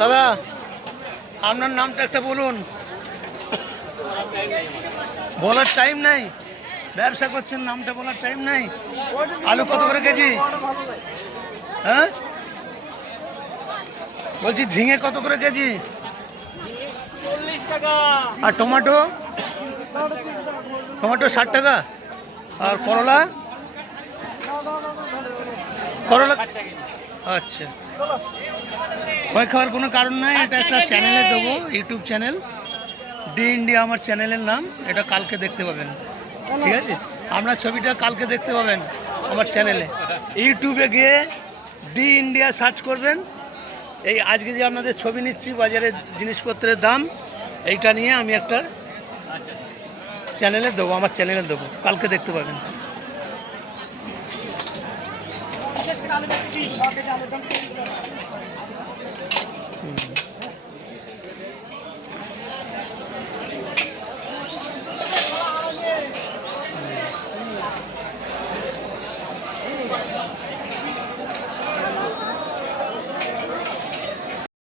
দাদা, আপনার নামটা একটা বলুন। বলার টাইম নাই। ব্যবসা করছেন, নামটা বলার টাইম নাই। আলু কত করে কেজি? হ্যাঁ? বলছি, ঝিঙে কত করে কেজি? আর টমেটো? টমেটো ষাট টাকা। আর করলা? করলা? আচ্ছা। ভয় খাওয়ার কোনো কারণ নাই এটা একটা চ্যানেলে দেবো ইউটিউব চ্যানেল ডি ইন্ডিয়া আমার চ্যানেলের নাম এটা কালকে দেখতে পাবেন। ঠিক আছে? আপনার ছবিটা কালকে দেখতে পাবেন আমার চ্যানেলে ইউটিউবে গিয়ে ডি ইন্ডিয়া সার্চ করবেন। এই আজকে যে আপনাদের ছবি নিচ্ছি বাজারের জিনিসপত্রের দাম এইটা নিয়ে আমি একটা চ্যানেলে দেবো আমার চ্যানেলে দেবো। কালকে দেখতে পাবেন।